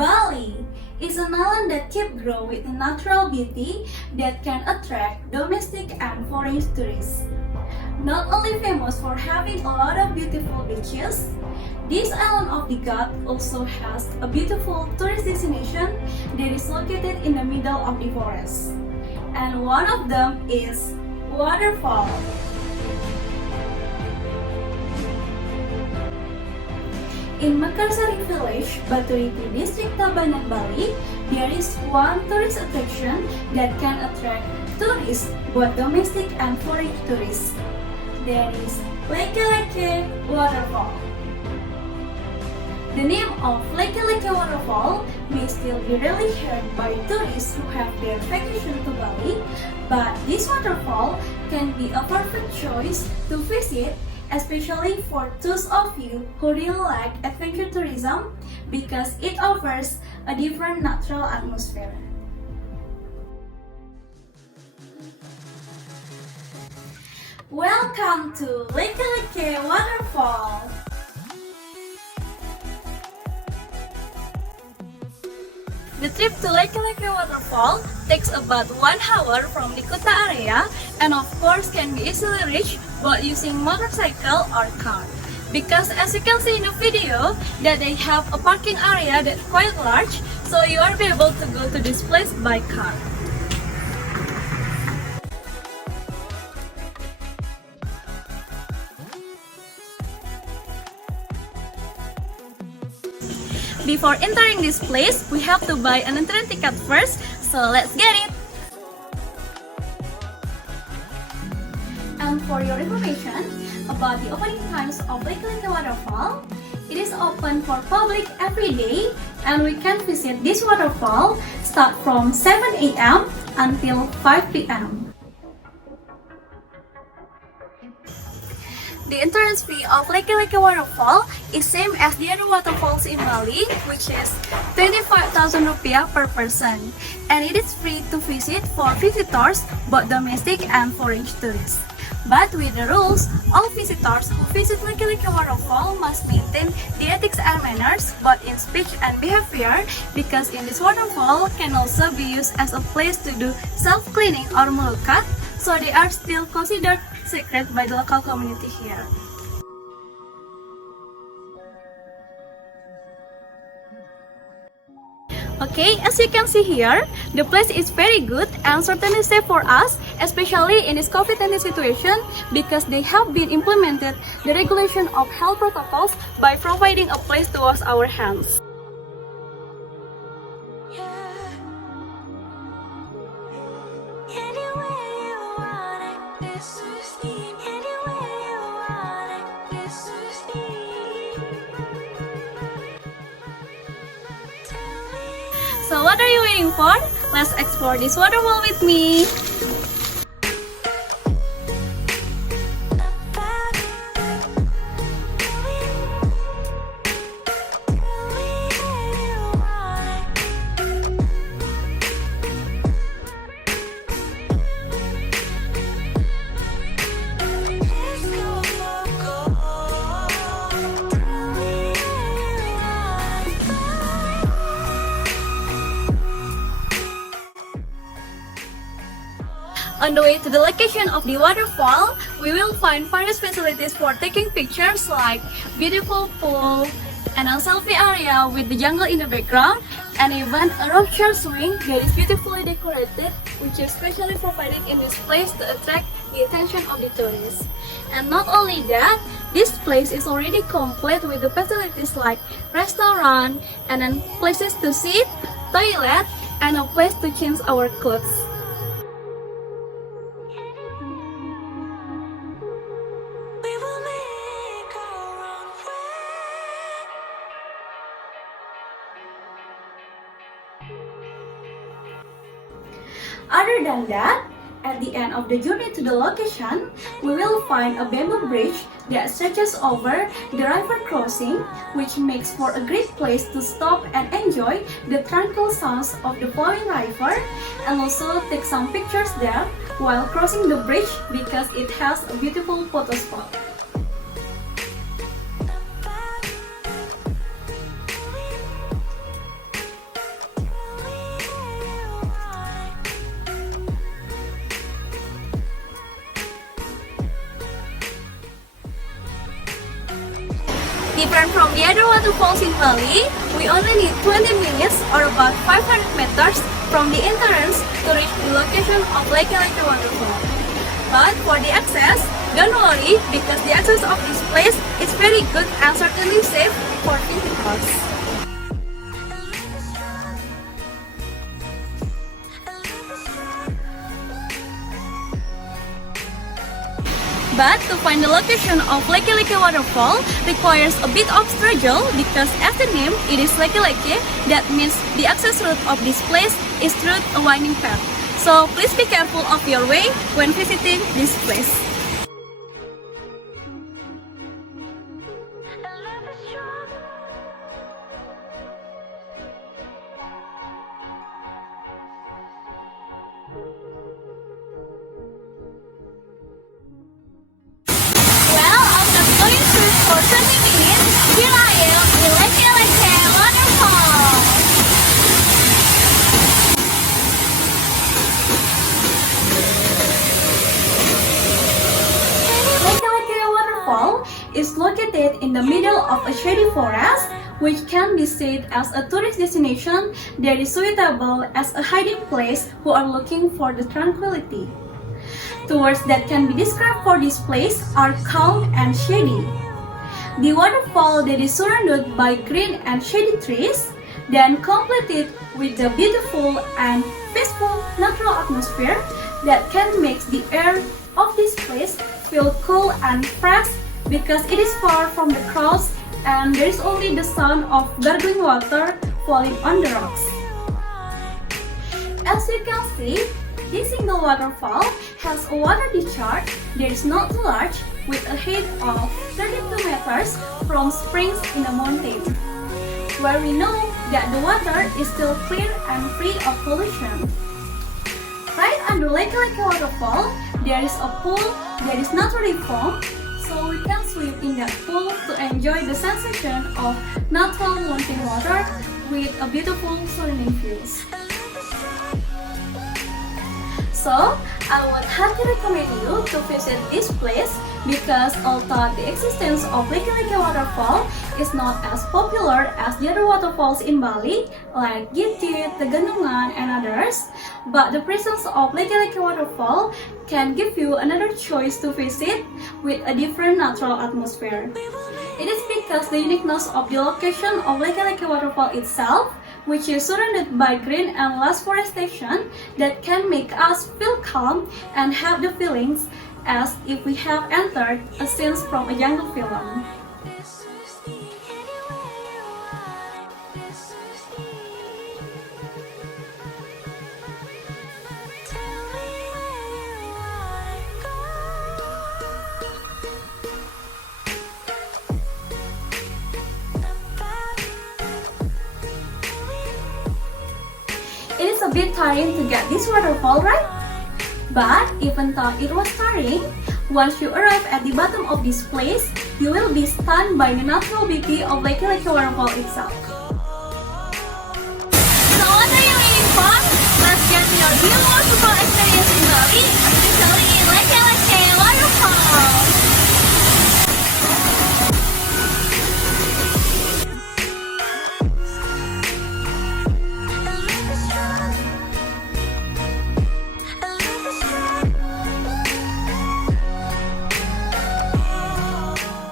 Bali is an island that keeps growing with natural beauty that can attract domestic and foreign tourists. Not only famous for having a lot of beautiful beaches, this island of the God also has a beautiful tourist destination that is located in the middle of the forest. And one of them is Waterfall. In Makassar village, Baturiti district Tabanan, Bali, there is one tourist attraction that can attract tourists, both domestic and foreign tourists. There is Leke Waterfall. The name of Leke Waterfall may still be rarely heard by tourists who have their vacation to Bali, but this waterfall can be a perfect choice to visit, especially for those of you who really like adventure tourism because it offers a different natural atmosphere. Welcome to Leke Waterfall! The trip to Leke Waterfall takes about 1 hour from the Kuta area and of course can be easily reached by using motorcycle or car. Because as you can see in the video that they have a parking area that's quite large, so you are able to go to this place by car. Before entering this place, we have to buy an entry ticket first, so let's get it! And for your information about the opening times of Leke Waterfall, it is open for public every day and we can visit this waterfall start from 7 a.m. until 5 p.m. The entrance fee of Leke Waterfall is same as the other waterfalls in Bali, which is 25,000 rupiah per person, and it is free to visit for visitors, both domestic and foreign tourists. But with the rules, all visitors who visit Leke Waterfall must maintain the ethics and manners, both in speech and behavior, because in this waterfall can also be used as a place to do self-cleaning or melukat, so they are still considered secret by the local community here. Okay, as you can see here, the place is very good and certainly safe for us, especially in this COVID-19 situation, because they have been implemented the regulation of health protocols by providing a place to wash our hands. So what are you waiting for? Let's explore this waterfall with me! On the way to the location of the waterfall, we will find various facilities for taking pictures like beautiful pool and a selfie area with the jungle in the background, and even a rock shore swing that is beautifully decorated, which is specially provided in this place to attract the attention of the tourists. And not only that, this place is already complete with the facilities like restaurant and then places to sit, toilet, and a place to change our clothes. Other than that, at the end of the journey to the location, we will find a bamboo bridge that stretches over the river crossing, which makes for a great place to stop and enjoy the tranquil sounds of the flowing river, and also take some pictures there while crossing the bridge because it has a beautiful photo spot. Different from the other waterfalls in Bali, we only need 20 minutes or about 500 meters from the entrance to reach the location of Leke Waterfall. But for the access, don't worry because the access of this place is very good and certainly safe for visitors. But to find the location of Leke Waterfall requires a bit of struggle because as the name, it is Leke. That means the access route of this place is through a winding path. So please be careful of your way when visiting this place. For 20 minutes, here I am in Leke Waterfall. Leke Waterfall is located in the middle of a shady forest, which can be seen as a tourist destination that is suitable as a hiding place who are looking for the tranquility. The words that can be described for this place are calm and shady. The waterfall that is surrounded by green and shady trees, then completed with the beautiful and peaceful natural atmosphere that can make the air of this place feel cool and fresh because it is far from the crowds and there is only the sound of gurgling water falling on the rocks. As you can see, this single waterfall has a water discharge that is not too large with a height of 32 meters from springs in the mountain, where we know that the water is still clear and free of pollution. Right under Leke Waterfall, there is a pool that is naturally formed, so we can swim in that pool to enjoy the sensation of natural mountain water with a beautiful surrounding views. So, I would highly recommend you to visit this place because although the existence of Leke Waterfall is not as popular as the other waterfalls in Bali, like Gittit, Tabanan, and others, but the presence of Leke Waterfall can give you another choice to visit with a different natural atmosphere. It is because the uniqueness of the location of Leke Waterfall itself, which is surrounded by green and lush forestation that can make us feel calm and have the feelings as if we have entered a scene from a jungle film. It is a bit tiring to get this waterfall, right? But even though it was tiring, once you arrive at the bottom of this place, you will be stunned by the natural beauty of Leke Waterfall itself. So what are you waiting for? Let's get your real waterfall experience in Bali, especially in Leke